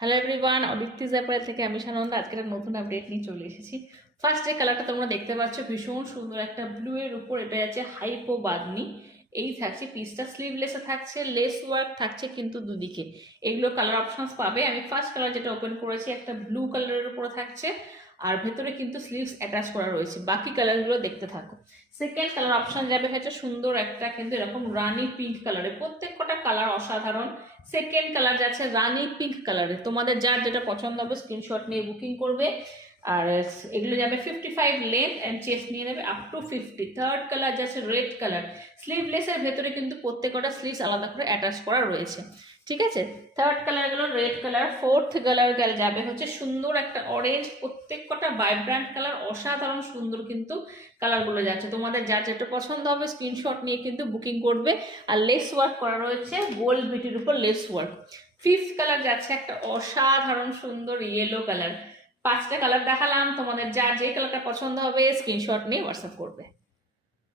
Hello everyone, Aditi's apparel থেকে আমি সানন্দা আজকে একটা নতুন আপডেট নিয়ে চলে এসেছি। ফার্স্ট যে কালারটা তোমরা দেখতে পাচ্ছ ভীষণ সুন্দর একটা ব্লু এর উপর, এটা আছে হাইপো বাদনি। এই থাকছে পিসটা, স্লিভলেসে থাকছে, লেস ওয়ার্ক থাকছে কিন্তু দুদিকে। এগুলো কালার অপশনস পাবে। আমি ফার্স্ট কালার যেটা ওপেন করেছি একটা ব্লু কালারের উপরে থাকছে, আর ভেতরে কিন্তু স্লিভস অ্যাটাচ করা রয়েছে। বাকি কালারগুলো দেখতে থাকো। সেকেন্ড কালার অপশন যাবে হচ্ছে সুন্দর একটা কিন্তু এরকম রানি পিঙ্ক কালারে, প্রত্যেক কটা কালার অসাধারণ। সেকেন্ড কালার যাচ্ছে রানি পিঙ্ক কালারে। তোমাদের যার যেটা পছন্দ হবে স্ক্রিনশট নিয়ে বুকিং করবে। আর এগুলো যাবে 55 লেন্থ অ্যান্ড চেস্ট নিয়ে নেবে আপ টু 50। থার্ড কালার যাচ্ছে রেড কালার। স্লিভলেসের ভেতরে কিন্তু প্রত্যেকটা স্লিভস আলাদা করে অ্যাটাচ করা রয়েছে। ঠিক আছে, থার্ড কালার গেল রেড কালার। ফোর্থ কালার গেলে যাবে হচ্ছে সুন্দর একটা অরেঞ্জ। প্রত্যেক কটা ভাইব্রান্ট কালার, অসাধারণ সুন্দর কিন্তু কালারগুলো যাচ্ছে। তোমাদের যার যেটা পছন্দ হবে স্ক্রিনশট নিয়ে কিন্তু বুকিং করবে। আর লেস ওয়ার্ক করা রয়েছে গোল্ড বিটির উপর লেস ওয়ার্ক। ফিফথ কালার যাচ্ছে একটা অসাধারণ সুন্দর ইয়েলো কালার। পাঁচটা কালার দেখালাম, তোমাদের যার যে কালারটা পছন্দ হবে স্ক্রিনশট নিয়ে হোয়াটসঅ্যাপ করবে।